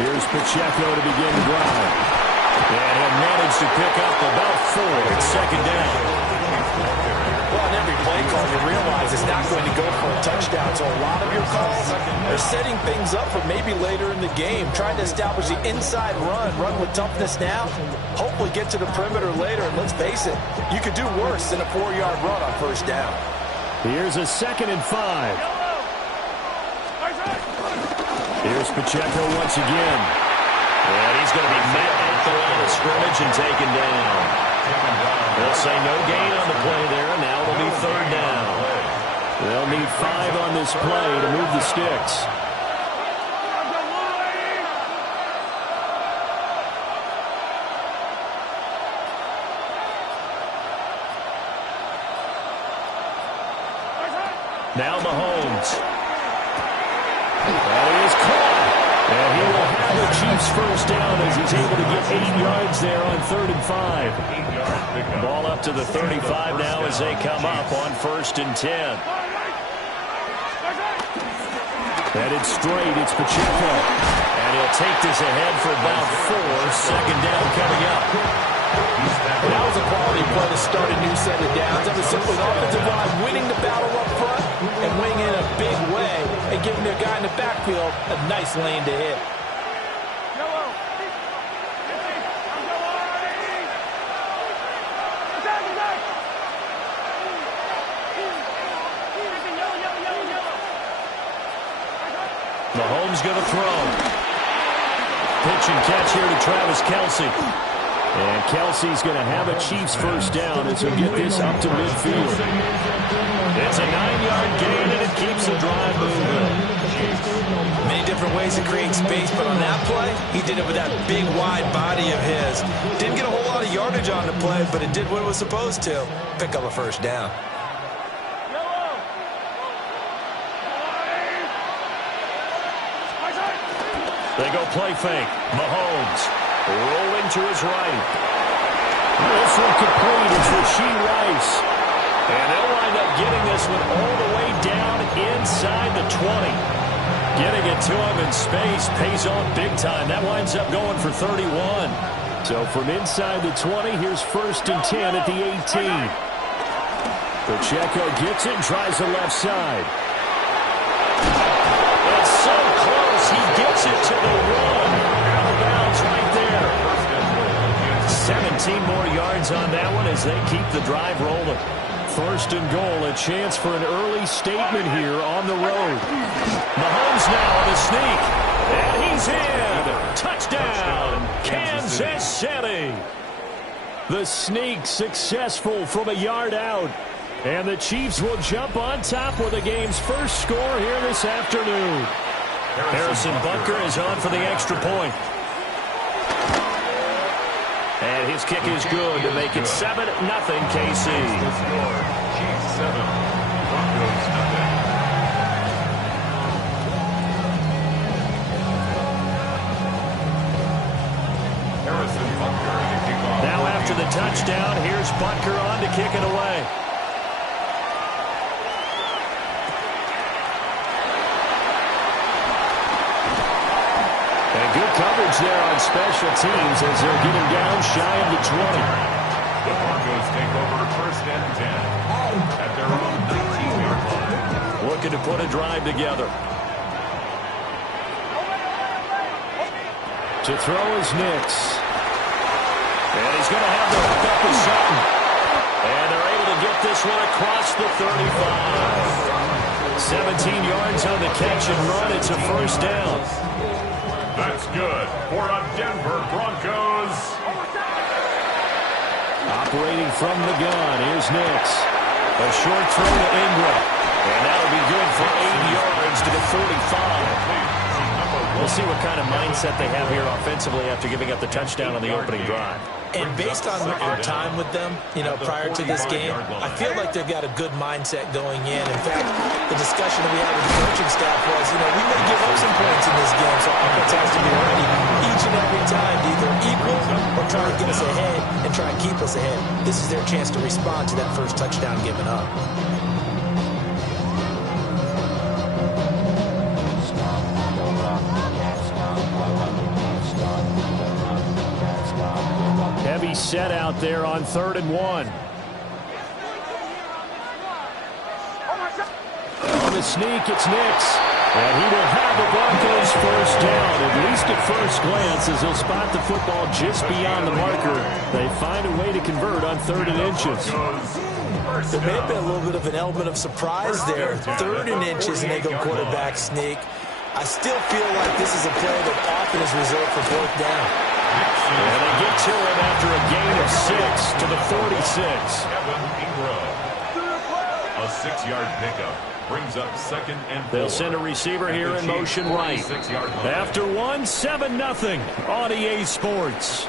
Here's Pacheco to begin the drive. And he'll manage to pick up about 4. It's second down. Well, in every play call, you realize it's not going to go for a touchdown. So a lot of your calls are setting things up for maybe later in the game, trying to establish the inside run with toughness now, hopefully get to the perimeter later. And let's face it, you could do worse than a 4-yard run on first down. Here's a 2nd and 5. Here's Pacheco once again. And he's going to be met at the line of scrimmage and taken down. They'll say no gain on the play there. Now it'll be 3rd down. They'll need 5 on this play to move the sticks. Now Mahomes. That is caught. And he will have the Chiefs first down as he's able to get 8 yards there on 3rd and 5. Ball up to the 35 now as they come up on 1st and 10. Headed straight, it's Pacheco. And he'll take this ahead for about 4. Second down coming up. That was a quality play to start a new set of downs. That was simply an offensive line winning the battle up front and winning in a big way and giving their guy in the backfield a nice lane to hit. Mahomes going to throw. Pitch and catch here to Travis Kelce. And Kelsey's going to have a Chiefs first down as he'll get this up to midfield. It's a 9-yard gain, and it keeps the drive moving. Many different ways to create space, but on that play, he did it with that big, wide body of his. Didn't get a whole lot of yardage on the play, but it did what it was supposed to. Pick up a first down. They go play fake. Mahomes rolling to his right. This one complete. It's Rashee Rice. And they'll wind up getting this one all the way down inside the 20. Getting it to him in space pays off big time. That winds up going for 31. So from inside the 20, here's 1st and 10 at the 18. Pacheco gets it and tries the left side. It's so close. He gets it to the 1. Out of bounds right there. 17 more yards on that one as they keep the drive rolling. 1st and goal, a chance for an early statement here on the road. Mahomes now on the sneak. And he's in. Touchdown, Kansas City. The sneak successful from a yard out. And the Chiefs will jump on top with the game's first score here this afternoon. Harrison Butker is on for the extra point. And his kick is good to make it 7-0 KC. Chiefs 7, Broncos nothing. Harrison Butker to kick off. Now after the touchdown, here's Butker on to kick it away. And good coverage there on special teams as they'll get him down shy of the 20. The Broncos take over 1st and 10 at their own 19-yard line. Looking to put a drive together. To throw is Nix. And he's going to have the hook up with Sutton. And they're able to get this one across the 35. 17 yards on the catch and run. It's a first down. That's good for a Denver Broncos. Operating from the gun, here's Nix. A short throw to Ingram. And that'll be good for 8 yards to the 45. We'll see what kind of mindset they have here offensively after giving up the touchdown on the opening drive. And based on our time with them, prior to this game, I feel like they've got a good mindset going in. In fact, the discussion that we had with the coaching staff was, we may give up some points in this game, so offense has to be ready each and every time to either equal or try to get us ahead and try and keep us ahead. This is their chance to respond to that first touchdown given up. be set out there on 3rd and 1. On the sneak, it's Nix. And he will have the Broncos first down, at least at first glance, as he'll spot the football just beyond the marker. They find a way to convert on 3rd and inches. There may have been a little bit of an element of surprise there. 3rd and inches, and they go quarterback sneak. I still feel like this is a play that often is reserved for 4th down. And they get to it after a gain of 6 to the 46. A 6-yard pickup brings up 2nd and 4. They'll send a receiver here in motion right. After 1, 7-0 on EA Sports.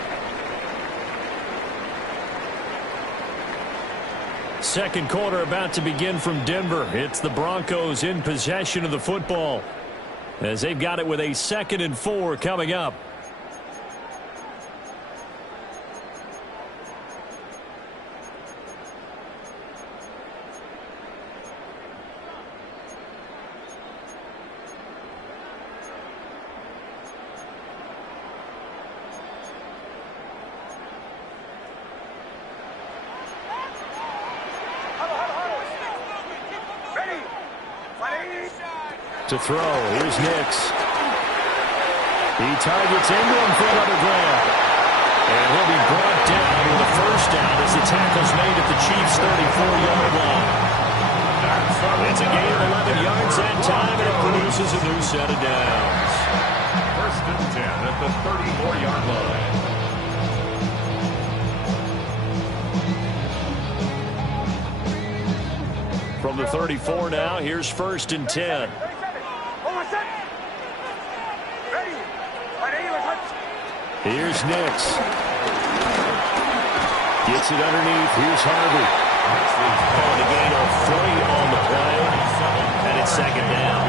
Second quarter about to begin from Denver. It's the Broncos in possession of the football, as they've got it with a 2nd and 4 coming up. To throw, here's Nix. He targets Ingram for another grab. And he'll be brought down with a first down as the tackle's made at the Chiefs' 34-yard line. It's a gain of 11 yards that time, and it produces a new set of downs. 1st and 10 at the 34-yard line. From the 34 now, here's 1st and 10. Here's Nix. Gets it underneath. Here's Harvey. And a gain of 3 on the play. And it's 2nd down.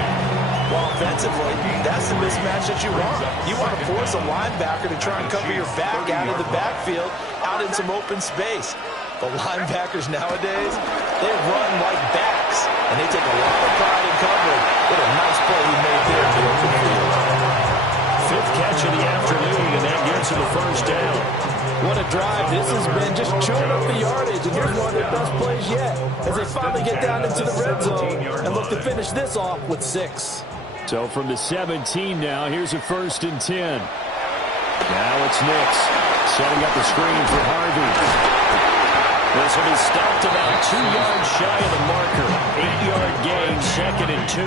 Well, offensively, that's the mismatch that you want. You want to force a linebacker to try and cover your back out of the backfield, out in some open space. The linebackers nowadays, they run like backs, and they take a lot of pride in covering. What a nice play he made there in the open field. 5th catch of the afternoon, and that gets him the first down. What a drive. This has been just chewing up the yardage, and here's one of their best plays yet as they finally get down into the red zone and look to finish this off with 6. So from the 17 now, here's a 1st and 10. Now it's Nix setting up the screen for Harvey. This will be stopped about 2 yards shy of the marker. 8-yard gain, 2nd and 2.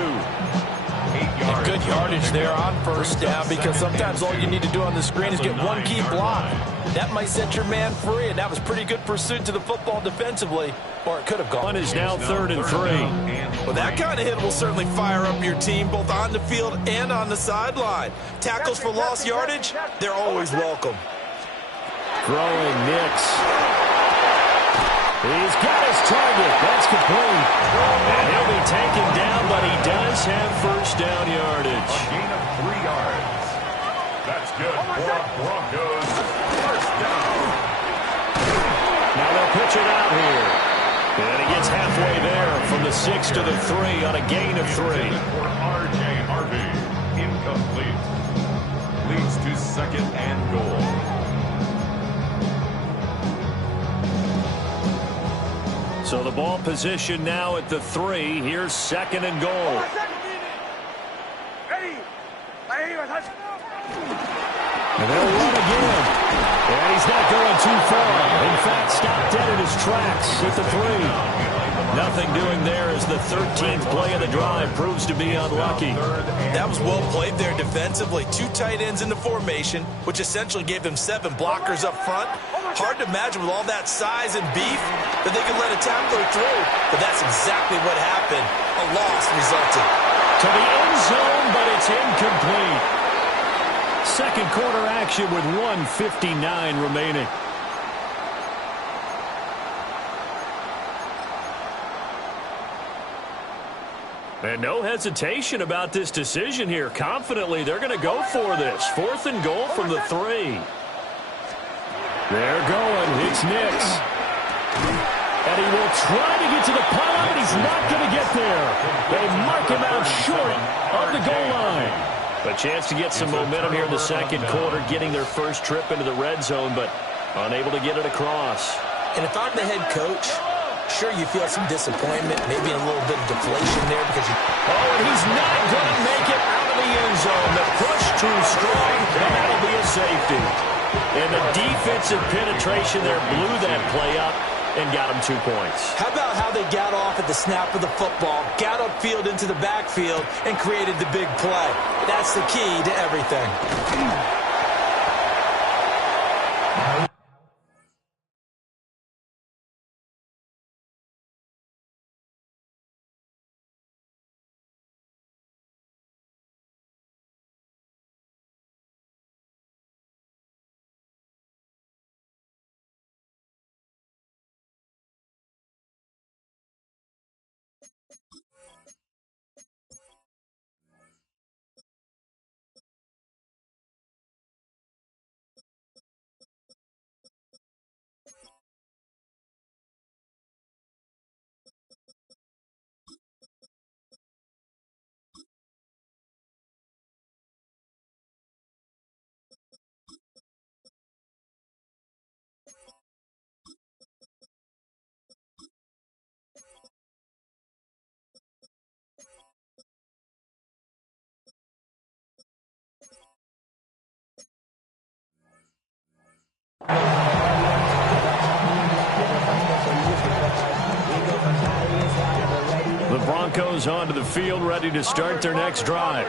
And good yardage there on first down, because sometimes all you need to do on the screen is get one key block. That might set your man free, and that was pretty good pursuit to the football defensively, or it could have gone. One is now 3rd and 3. Well, that kind of hit will certainly fire up your team both on the field and on the sideline. Tackles for lost yardage, they're always welcome. Throwing Nix. He's got his target. That's complete. And he'll be taken down, but he does have first down yardage. A gain of 3 yards. That's good for Broncos. First down. Now they'll pitch it out here. And he gets halfway there from the 6 to the 3 on a gain of 3. For R.J. Harvey. Incomplete. Leads to 2nd and goal. So the ball position now at the 3. Here's 2nd and goal. And they'll run again. And he's not going too far. In fact, stopped dead in his tracks at the 3. Nothing doing there as the 13th play of the drive proves to be unlucky. That was well played there defensively. 2 tight ends in the formation, which essentially gave them 7 blockers up front. Hard to imagine with all that size and beef that they could let a tackler through, but that's exactly what happened. A loss resulted. To the end zone, but it's incomplete. Second quarter action with 1:59 remaining. And no hesitation about this decision here. Confidently, they're going to go for this. 4th and goal from the 3. They're going. It's Nix. And he will try to get to the pylon, but he's not going to get there. They mark him out short of the goal line. A chance to get some momentum here in the second quarter, getting their first trip into the red zone, but Unable to get it across. And if I'm the head coach, sure, you feel some disappointment, maybe a little bit of deflation there because you... Oh, and he's not going to make it out of the end zone. The push too strong, and that'll be a safety. And the defensive penetration there blew that play up and got him 2 points. How about how they got off at the snap of the football, got upfield into the backfield, and created the big play? That's the key to everything. The Broncos onto the field, ready to start their next drive.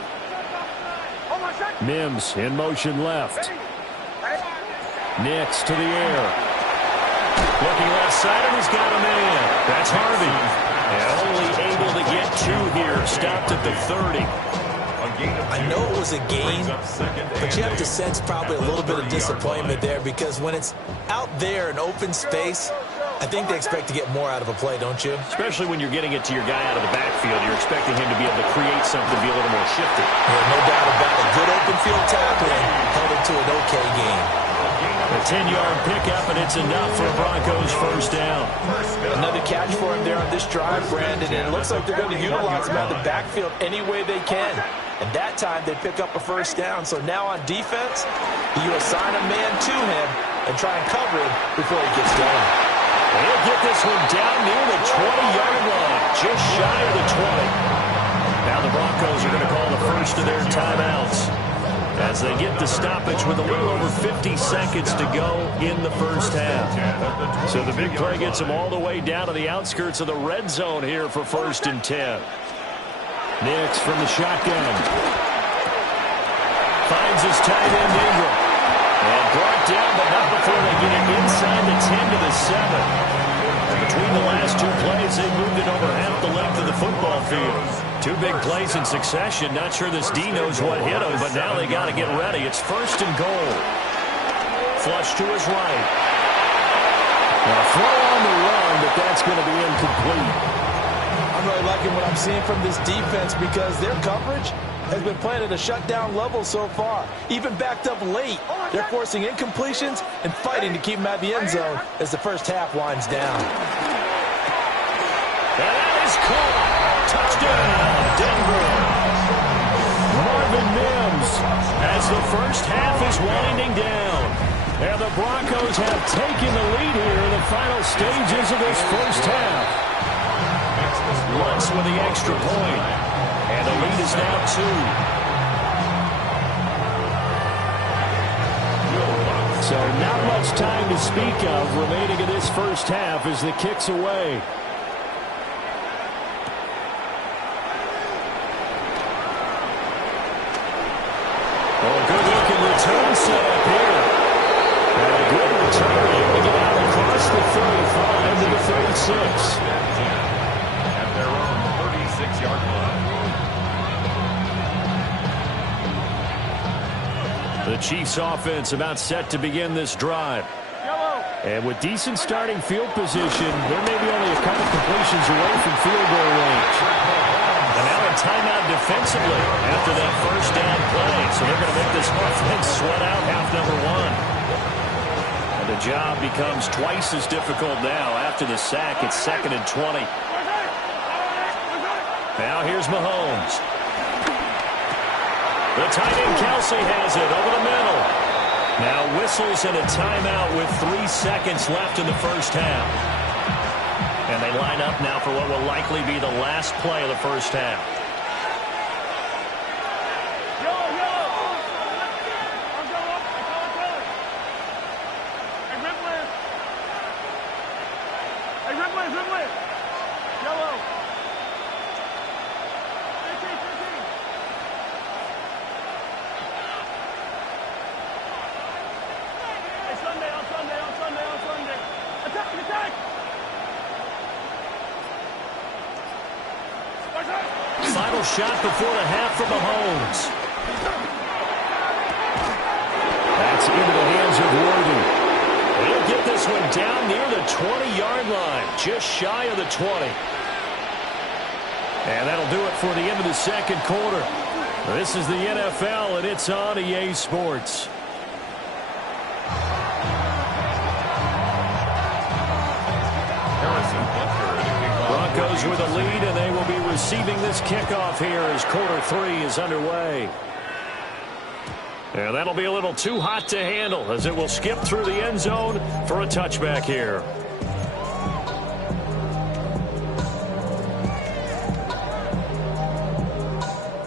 Mims in motion left. Nix to the air. Looking left side, and he's got a man. That's Harvey. And only able to get 2 here. Stopped at the 30. I know it was a gain, but you have to sense probably a little bit of disappointment there because when it's out there in open space, I think they expect to get more out of a play, don't you? Especially when you're getting it to your guy out of the backfield. You're expecting him to be able to create something, be a little more shifty. Yeah, no doubt about it. Good open field tackling held it to an okay game. A 10-yard pickup, and it's enough for a Broncos first down. Another catch for him there on this drive, Brandon, and it looks like they're going to utilize him out of the backfield any way they can. And that time they pick up a first down. So now on defense, you assign a man to him and try and cover him before he gets going. He'll get this one down near the 20-yard line, just shy of the 20. Now the Broncos are going to call the first of their timeouts as they get the stoppage with a little over 50 seconds to go in the first half. So the big play gets them all the way down to the outskirts of the red zone here for 1st and 10. Nix from the shotgun. Finds his tight end Ingram. And brought down, but not before they get it inside the 10 to the 7. And between the last 2 plays, they moved it over half the length of the football field. 2 big plays in succession. Not sure this D knows what hit him, but now they got to get ready. It's 1st and goal. Flush to his right. Now throw on the run, but that's going to be incomplete. I'm really liking what I'm seeing from this defense because their coverage has been playing at a shutdown level so far. Even backed up late, they're forcing incompletions and fighting to keep them at the end zone as the first half winds down. And that is caught. Touchdown, Denver. Marvin Mims as the first half is winding down. And the Broncos have taken the lead here in the final stages of this first half. Once with the extra point. And the lead is now 2. So not much time to speak of remaining in this first half as the kick's away. Oh, good looking return set up here. And a good return to get out across the 35 to the 36. At their own 36-yard line. The Chiefs offense about set to begin this drive. And with decent starting field position, there may be only a couple completions away from field goal range. And now a timeout defensively after that first down play. So they're going to make this offense sweat out half number 1. And the job becomes twice as difficult now after the sack. It's 2nd and 20. Now here's Mahomes. The tight end Kelsey has it over the middle. Now whistles and a timeout with 3 seconds left in the first half. And they line up now for what will likely be the last play of the first half. Final shot before the half from Mahomes. That's into the hands of Worthy. He'll get this one down near the 20-yard line, just shy of the 20. And that'll do it for the end of the second quarter. This is the NFL, and it's on EA Sports. Broncos with a lead, and they will be receiving this kickoff here as quarter 3 is underway. And that'll be a little too hot to handle as it will skip through the end zone for a touchback here.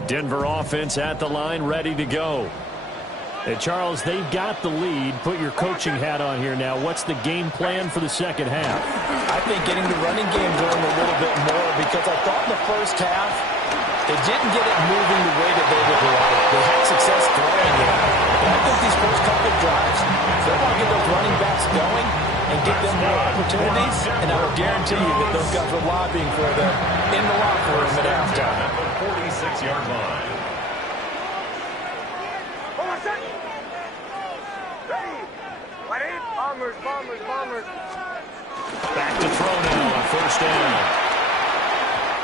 Denver offense at the line, ready to go. Hey, Charles, they've got the lead. Put your coaching hat on here now. What's the game plan for the second half? I think getting the running game going a little bit more, because I thought in the first half they didn't get it moving the way that they would like. They had success throwing it. And I think these first couple of drives, they want to get those running backs going and get them more opportunities, and I will guarantee you that those guys were lobbying for them in the locker room at halftime. 46-yard line. Bombers. Back to throw now on first down.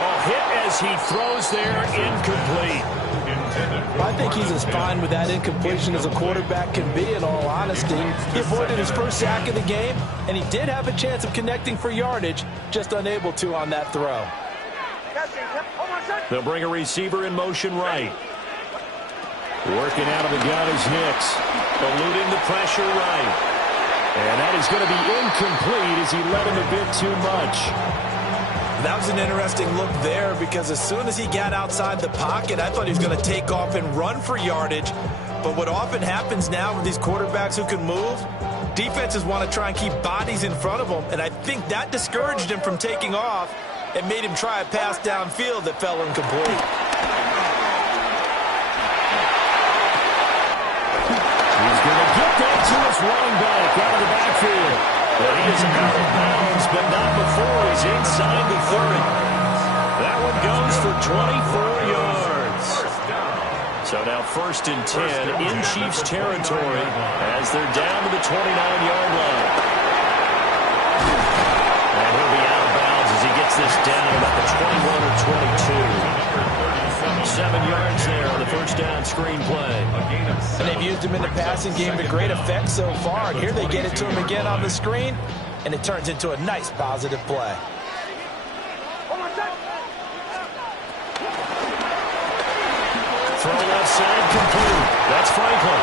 Oh, hit as he throws there, incomplete. I think he's as fine with that incompletion as a quarterback can be, in all honesty. He avoided his first sack of the game, and he did have a chance of connecting for yardage, just unable to on that throw. They'll bring a receiver in motion right. Working out of the gun is Hicks. Eluding the pressure right. And that is going to be incomplete as he led him a bit too much. That was an interesting look there, because as soon as he got outside the pocket, I thought he was going to take off and run for yardage. But what often happens now with these quarterbacks who can move, defenses want to try and keep bodies in front of them, and I think that discouraged him from taking off and made him try a pass downfield that fell incomplete. He's going to get that to his running back out of the backfield. But he is out of bounds, but not before he's inside the 30. That one goes for 24 yards. So now 1st and 10 in Chiefs territory as they're down to the 29-yard line. And he'll be out of bounds as he gets this down about the 21 or 22. 7 yards there on the first down screen play. And they've used him in the passing game to great effect so far. And here they get it to him again on the screen, and it turns into a nice positive play. Throw left side complete. That's Franklin.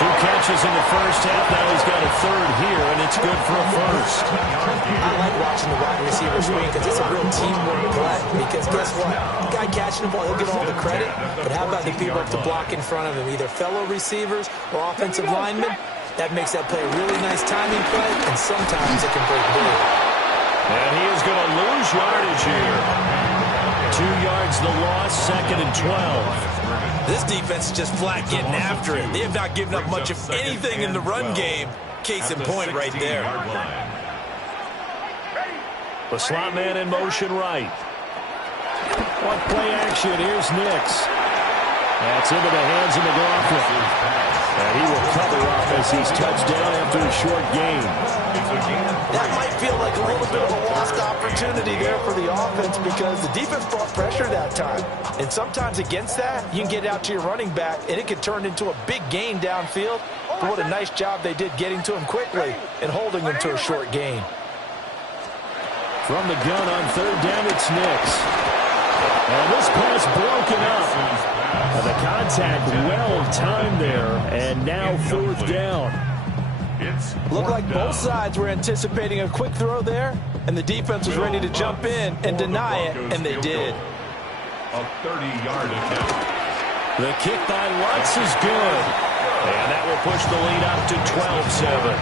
2 catches in the first half. Now he's got a third here, and it's good for a first. I like watching the wide receiver screen because it's a real teamwork play. Because guess what? The guy catching the ball, he'll get all the credit. But how about the people up to block in front of him, either fellow receivers or offensive linemen? That makes that play a really nice timing play, and sometimes it can break big. And he is going to lose yardage here. 2 yards the loss, 2nd and 12. This defense is just flat getting after it. They have not given up much of anything in the run game. Case in point right there. The slot man in motion right. What play action? Here's Nix. That's into the hands of McLaughlin. And he will cover up as he's touched down after a short gain. That might feel like a little bit of a lost opportunity there for the offense, because the defense brought pressure that time. And sometimes against that, you can get out to your running back, and it can turn into a big gain downfield. But what a nice job they did getting to him quickly and holding him to a short gain. From the gun on 3rd down, it's Nix. And this pass broken up. And the contact contact well timed there, and now fourth down. Looked like both sides were anticipating a quick throw there, and the defense was ready to jump in and deny it, and they did. A 30-yard attempt. The kick by Lutz is good. And that will push the lead up to 12-7.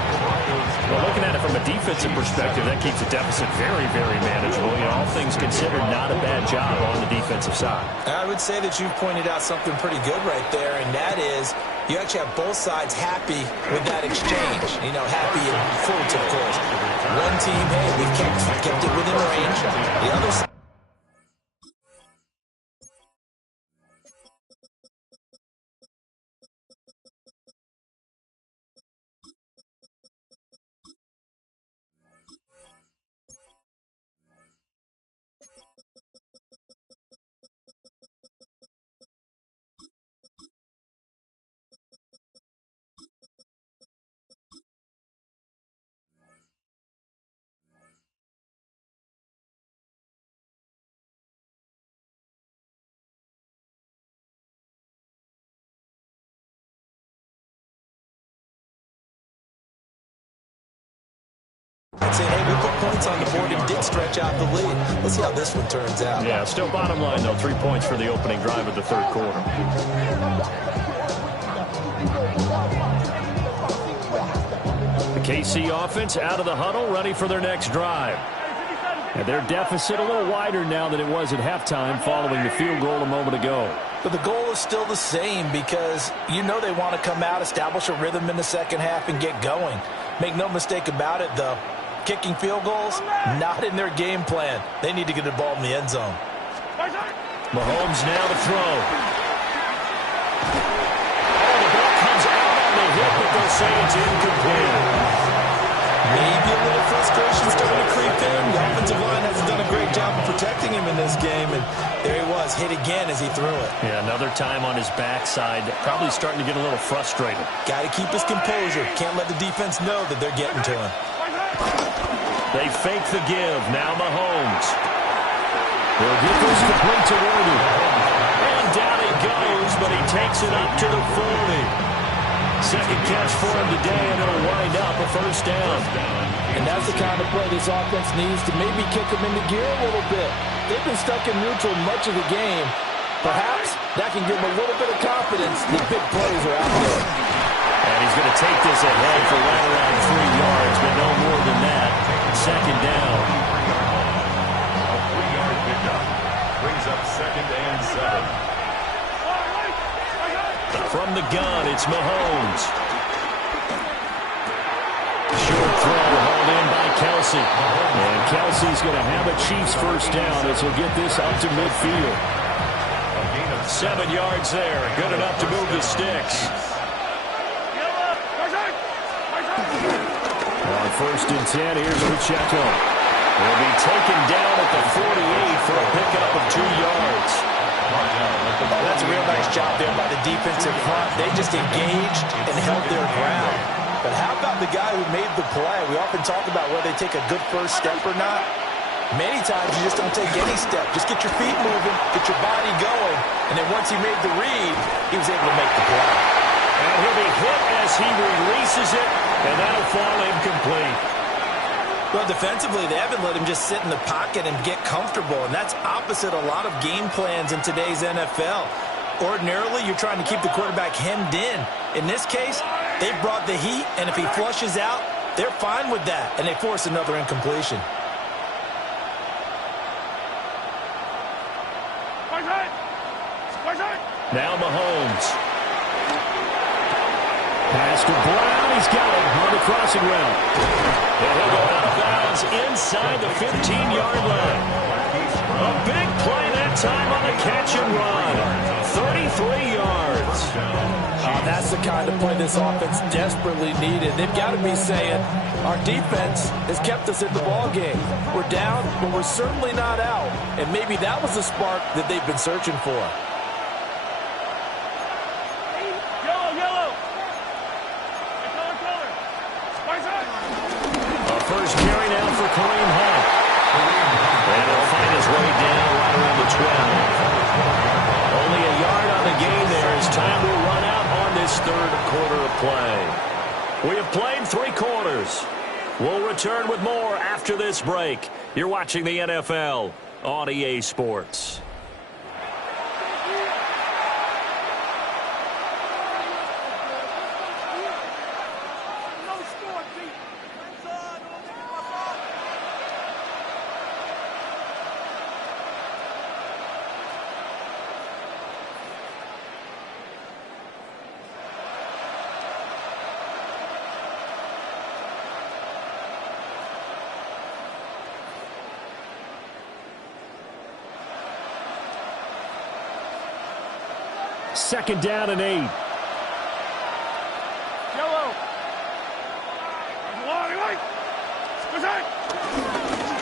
Well, looking at it from a defensive perspective, that keeps the deficit very, very manageable. You know, all things considered, not a bad job on the defensive side. I would say that you've pointed out something pretty good right there, and that is you actually have both sides happy with that exchange. You know, happy in quotes, of course. One team, hey, we've kept it within range. The other side. And saying, hey, we put points on the board and did stretch out the lead. Let's see how this one turns out. Yeah, still bottom line, though, 3 points for the opening drive of the third quarter. The KC offense out of the huddle, ready for their next drive. And their deficit a little wider now than it was at halftime following the field goal a moment ago. But the goal is still the same because you know they want to come out, establish a rhythm in the second half, and get going. Make no mistake about it, though. Kicking field goals, not in their game plan. They need to get the ball in the end zone. Mahomes now to throw. Oh, the ball comes out on the hip, but they'll say it's incomplete. Maybe a little frustration starting to creep in. The offensive line hasn't done a great job of protecting him in this game, and there he was, hit again as he threw it. Yeah, another time on his backside, probably starting to get a little frustrated. Got to keep his composure. Can't let the defense know that they're getting to him. They fake the give. Now Mahomes. They'll get this complete to Worthy. And down he goes, but he takes it up to the 40. Second catch for him today, and it'll wind up a first down. And that's the kind of play this offense needs to maybe kick them into gear a little bit. They've been stuck in neutral much of the game. Perhaps that can give them a little bit of confidence that big plays are out there. And he's going to take this ahead for right around 3 yards, but no more than that. Second down. A 3-yard pickup brings up 2nd and 7. From the gun, it's Mahomes. Short throw hauled in by Kelsey. And Kelsey's going to have a Chiefs first down as he'll get this up to midfield. 7 yards there. Good enough to move the sticks. On 1st and 10, here's Pacheco. He'll be taken down at the 48 for a pickup of 2 yards. That's a real nice job there by the defensive front. They just engaged and held their ground. But how about the guy who made the play? We often talk about whether they take a good first step or not. Many times you just don't take any step. Just get your feet moving, get your body going, and then once he made the read, he was able to make the play. And he'll be hit as he releases it, and that'll fall incomplete. Well, defensively, they haven't let him just sit in the pocket and get comfortable, and that's opposite a lot of game plans in today's NFL. Ordinarily, you're trying to keep the quarterback hemmed in. In this case, they've brought the heat, and if he flushes out, they're fine with that, and they force another incompletion. Now Mahomes. Pass to Brown. He's got it on the crossing route. And he'll go out of bounds inside the 15-yard line. A big play that time on the catch and run. 33 yards. That's the kind of play this offense desperately needed. They've got to be saying, our defense has kept us in the ballgame. We're down, but we're certainly not out. And maybe that was the spark that they've been searching for. First carry now for Kareem Hunt. And he'll find his way down right around the 12. Only a yard on the gain there as time quarter of play. We have played 3 quarters. We'll return with more after this break. You're watching the NFL on EA Sports. Second down and 8.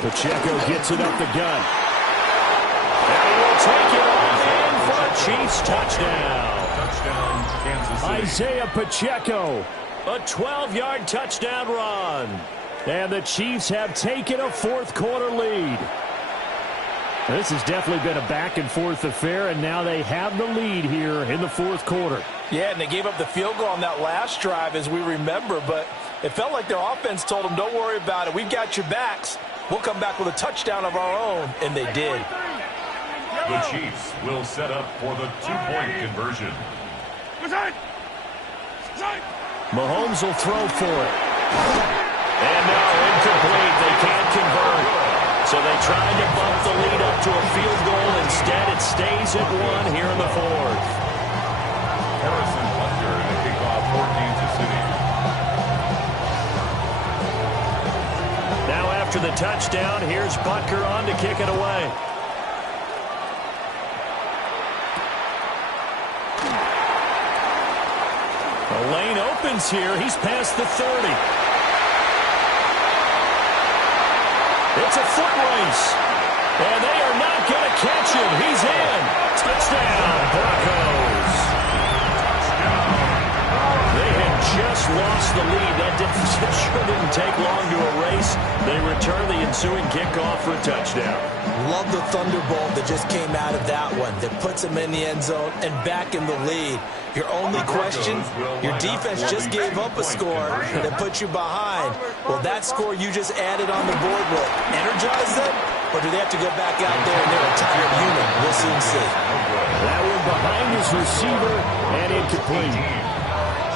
Pacheco gets it up the gut. And he will take it on in for a Chiefs touchdown. Touchdown, Kansas City. Isaiah Pacheco, a 12-yard touchdown run. And the Chiefs have taken a fourth-quarter lead. This has definitely been a back-and-forth affair, and now they have the lead here in the fourth quarter. Yeah, and they gave up the field goal on that last drive, as we remember, but it felt like their offense told them, don't worry about it. We've got your backs. We'll come back with a touchdown of our own, and they did. The Chiefs will set up for the two-point conversion. Mahomes will throw for it. And no, incomplete. They can't convert. So they tried to bump the lead up to a field goal. Instead, it stays at 1 here in the fourth. Harrison Butker in the kickoff for Kansas City. Now after the touchdown, here's Butker on to kick it away. The lane opens here. He's past the 30. It's a foot race. And they are not going to catch him. He's in. Touchdown, Broncos. They had just lost the lead. That sure didn't take long to erase. They return the ensuing kickoff for a touchdown. Love the thunderbolt that just came out of that one. That puts them in the end zone and back in the lead. Your only question, your defense just gave up a score that put you behind. Well, that score you just added on the board will energize them, or do they have to go back out there and they're a tired unit? We'll soon see. That one behind his receiver and incomplete.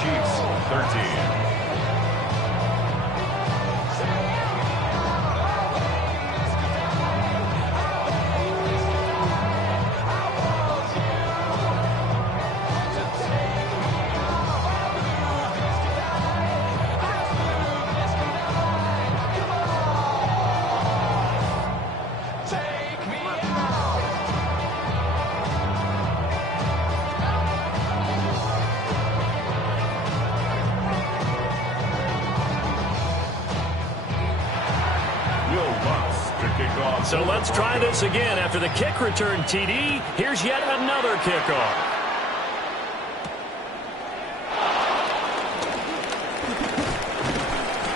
Chiefs 13. So let's try this again. After the kick return, TD, here's yet another kickoff.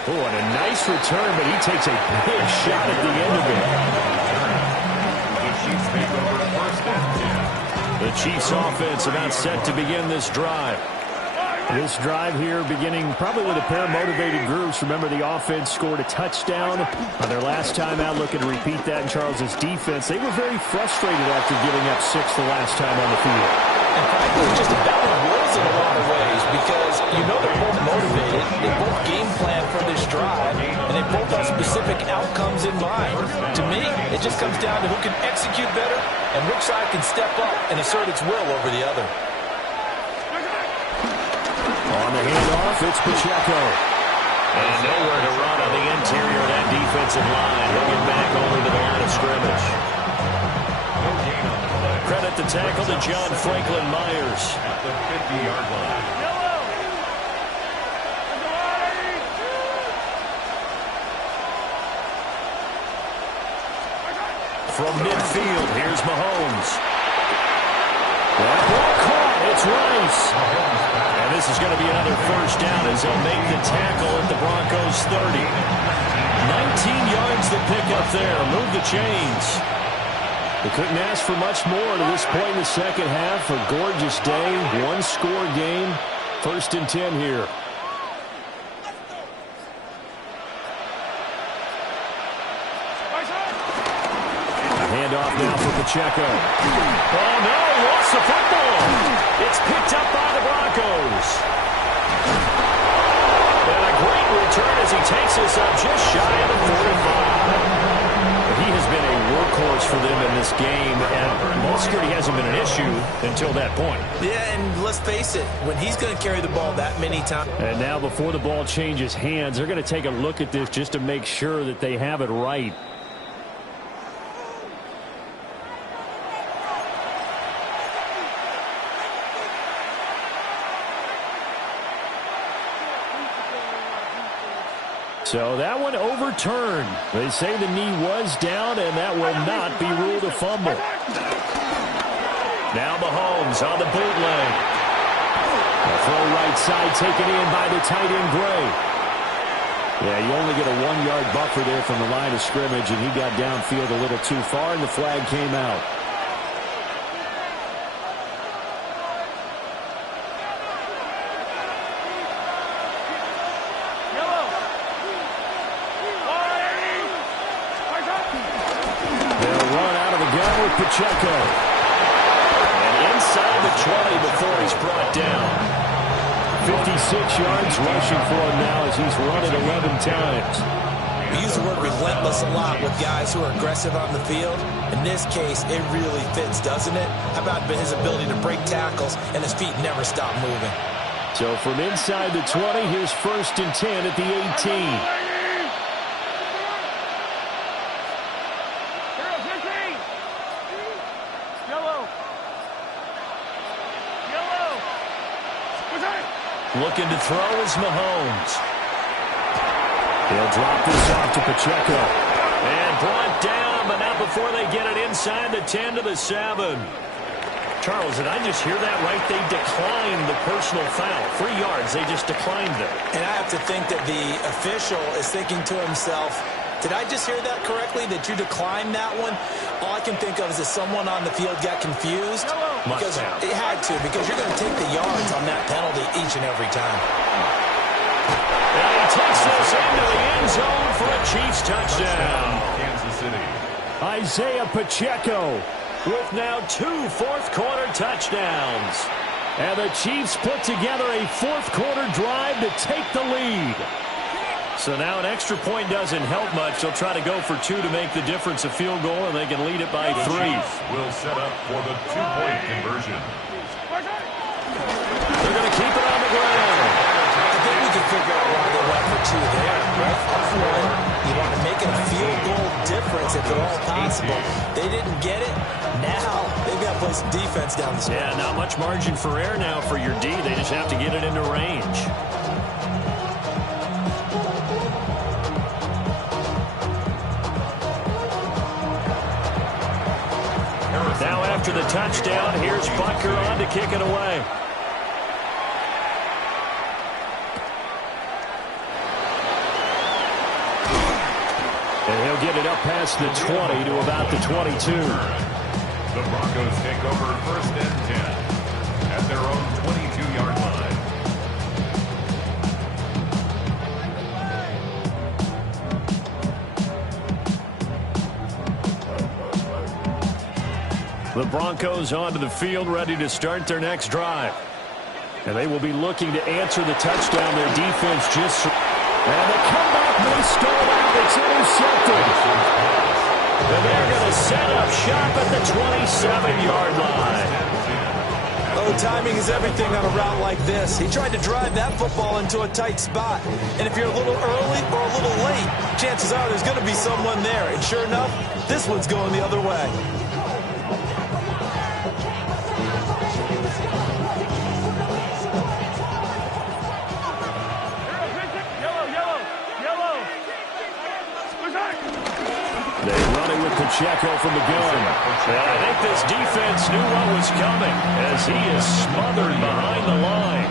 Oh, and a nice return, but he takes a big shot at the end of it. The Chiefs take over first and 10. The Chiefs offense about set to begin this drive. This drive here beginning probably with a pair of motivated groups. Remember, the offense scored a touchdown on their last time out, looking to repeat that in Charles's defense. They were very frustrated after giving up 6 the last time on the field. And frankly, it's just a battle of wills in a lot of ways because you know they're both motivated. They both game plan for this drive, and they both have specific outcomes in mind. To me, it just comes down to who can execute better and which side can step up and assert its will over the other. On the handoff, it's Pacheco. And nowhere to run on the interior of that defensive line. He'll get back only to the line of scrimmage. No gain on the play. Credit the tackle to John Franklin Myers. At the 50-yard line. From midfield, here's Mahomes. That ball caught. It's Rice. And this is going to be another first down as they'll make the tackle at the Broncos 30. 19 yards to pick up there. Move the chains. They couldn't ask for much more to this point in the second half. A gorgeous day. One-score game. First and 10 here. Handoff now for Pacheco. Oh, no, lost the football. It's picked up by the Broncos. And a great return as he takes us up just shy of the 45. He has been a workhorse for them in this game, and ball security hasn't been an issue until that point. Yeah, and let's face it, when he's going to carry the ball that many times. And now before the ball changes hands, they're going to take a look at this just to make sure that they have it right. So that one overturned. They say the knee was down, and that will not be ruled a fumble. Now Mahomes on the bootleg. The throw right side taken in by the tight end Gray. Yeah, you only get a 1-yard buffer there from the line of scrimmage, and he got downfield a little too far, and the flag came out. Pacheco. And inside the 20 before he's brought down. 56 yards rushing for him now as he's run it 11 times. We use the word relentless a lot with guys who are aggressive on the field. In this case, it really fits, doesn't it? How about his ability to break tackles and his feet never stop moving? So from inside the 20, here's first and 10 at the 18. Looking to throw is Mahomes. He'll drop this off to Pacheco. And brought down, but not before they get it inside the 10 to the 7. Charles, did I just hear that right? They declined the personal foul. 3 yards, they just declined it. And I have to think that the official is thinking to himself, did I just hear that correctly, that you declined that one? All I can think of is that someone on the field got confused. Because it had to, because you're going to take the yards on that penalty each and every time. And he takes this into the end zone for a Chiefs touchdown. Kansas City. Isaiah Pacheco with now 2 fourth-quarter touchdowns. And the Chiefs put together a fourth-quarter drive to take the lead. So now an extra point doesn't help much. They'll try to go for 2 to make the difference a field goal, and they can lead it by 3. Will set up for the 2-point conversion. They're going to keep it on the ground. I think we can figure out why they went for 2 there, right? You want to make it a field goal difference if at all possible. They didn't get it. Now they've got to play some defense down the stretch. Yeah, not much margin for error now for your D. They just have to get it into range. Now after the touchdown, here's Butker on to kick it away. And he'll get it up past the 20 to about the 22. The Broncos take over first and 10 at their own 22-yard line. The Broncos onto the field, ready to start their next drive. And they will be looking to answer the touchdown. Their defense just... And the comeback may stall out. It's intercepted. And they're going to set up shop at the 27-yard line. Oh, timing is everything on a route like this. He tried to drive that football into a tight spot. And if you're a little early or a little late, chances are there's going to be someone there. And sure enough, this one's going the other way. They run it with Pacheco from the gun. And I think this defense knew what was coming as he is smothered behind the line.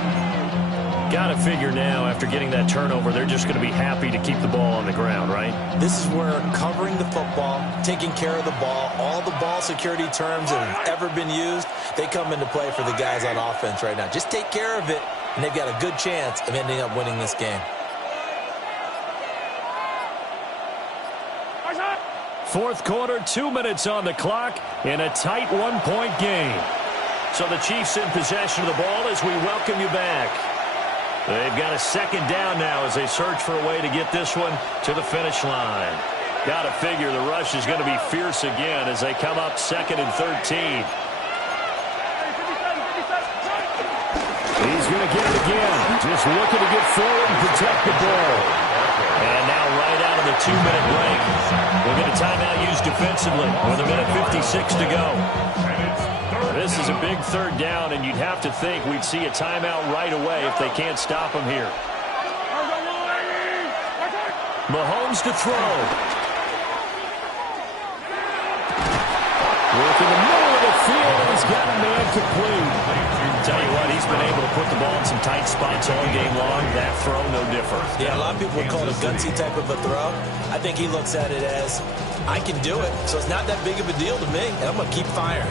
Got to figure now, after getting that turnover, they're just going to be happy to keep the ball on the ground, right? This is where covering the football, taking care of the ball, all the ball security terms that have ever been used, they come into play for the guys on offense right now. Just take care of it, and they've got a good chance of ending up winning this game. Fourth quarter, 2 minutes on the clock in a tight one-point game. So the Chiefs in possession of the ball as we welcome you back. They've got a second down now as they search for a way to get this one to the finish line. Got to figure the rush is going to be fierce again as they come up 2nd and 13. He's going to get it again. Just looking to get forward and protect the ball. And now right out of the 2-minute break, we'll get a timeout used defensively with 1:56 to go. This is a big third down, and you'd have to think we'd see a timeout right away if they can't stop him here. Mahomes to throw. Work in the middle of the field, and he's got a man complete. Tell you what, he's been able to put the ball in some tight spots all game long. That throw, no different. Yeah, a lot of people would call it a gutsy type of a throw. I think he looks at it as, I can do it, so it's not that big of a deal to me, and I'm going to keep firing.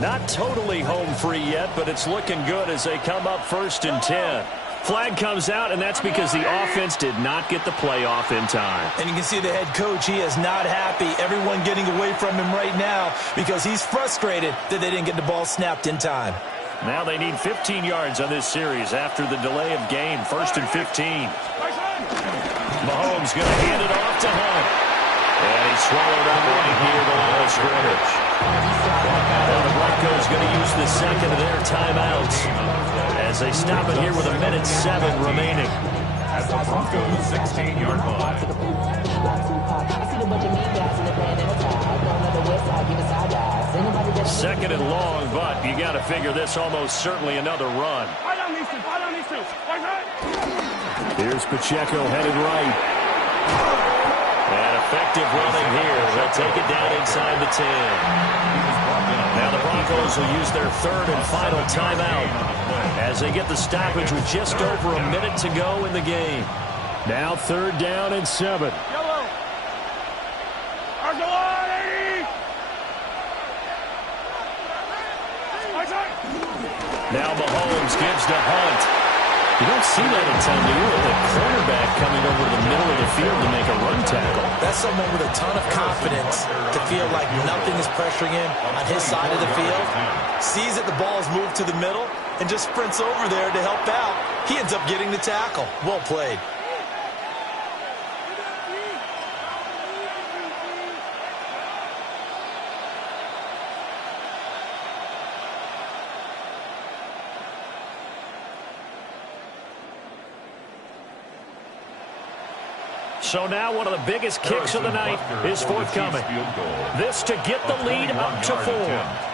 Not totally home free yet, but it's looking good as they come up 1st and 10. Flag comes out, and that's because the offense did not get the play off in time. And you can see the head coach, he is not happy. Everyone getting away from him right now because he's frustrated that they didn't get the ball snapped in time. Now they need 15 yards on this series after the delay of game. 1st and 15. Mahomes going to hand it off to Hunt. And he swallowed up right near the line of scrimmage. Now the Broncos going to use the second of their timeouts as they stop it here with 1:07 remaining. At the Broncos' 16-yard line. Second and long, but you got to figure this almost certainly another run. Here's Pacheco headed right. And effective running here. They'll take it down inside the 10. Now the Broncos will use their third and final timeout as they get the stoppage with just over a minute to go in the game. Now 3rd down and 7. Now Mahomes gives to Hunt. You don't see that in time, do you? With the cornerback coming over to the middle of the field to make a run tackle. That's someone with a ton of confidence to feel like nothing is pressuring him on his side of the field. Sees that the ball is moved to the middle and just sprints over there to help out. He ends up getting the tackle. Well played. So now one of the biggest kicks of the night is forthcoming. This to get the lead up to 4.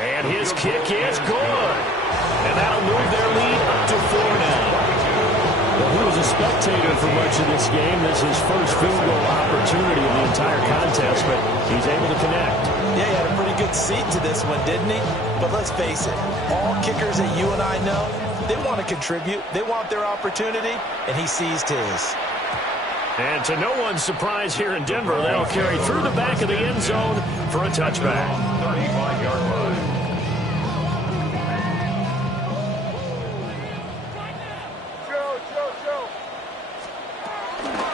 And his kick is good. And that'll move their lead up to 4 now. Well, he was a spectator for much of this game. This is his first field goal opportunity of the entire contest, but he's able to connect. Yeah, he had a pretty good seat to this one, didn't he? But let's face it, all kickers that you and I know, they want to contribute. They want their opportunity, and he seized his. And to no one's surprise here in Denver, they'll carry through the back of the end zone for a touchback. 35-yard line.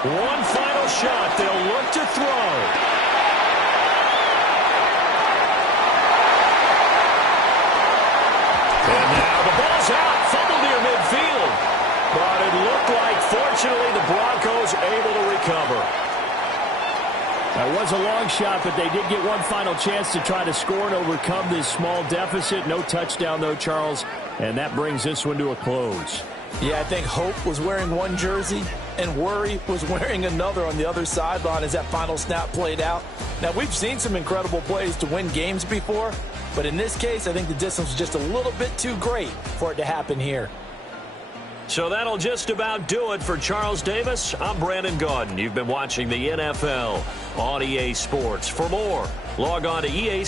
One final shot. They'll look to throw. And now the ball's Fortunately, the Broncos able to recover. That was a long shot, but they did get one final chance to try to score and overcome this small deficit. No touchdown, though, Charles, and that brings this one to a close. Yeah, I think hope was wearing one jersey and worry was wearing another on the other sideline as that final snap played out. Now, we've seen some incredible plays to win games before, but in this case, I think the distance was just a little bit too great for it to happen here. So that'll just about do it for Charles Davis. I'm Brandon Gaudin. You've been watching the NFL on EA Sports. For more, log on to EA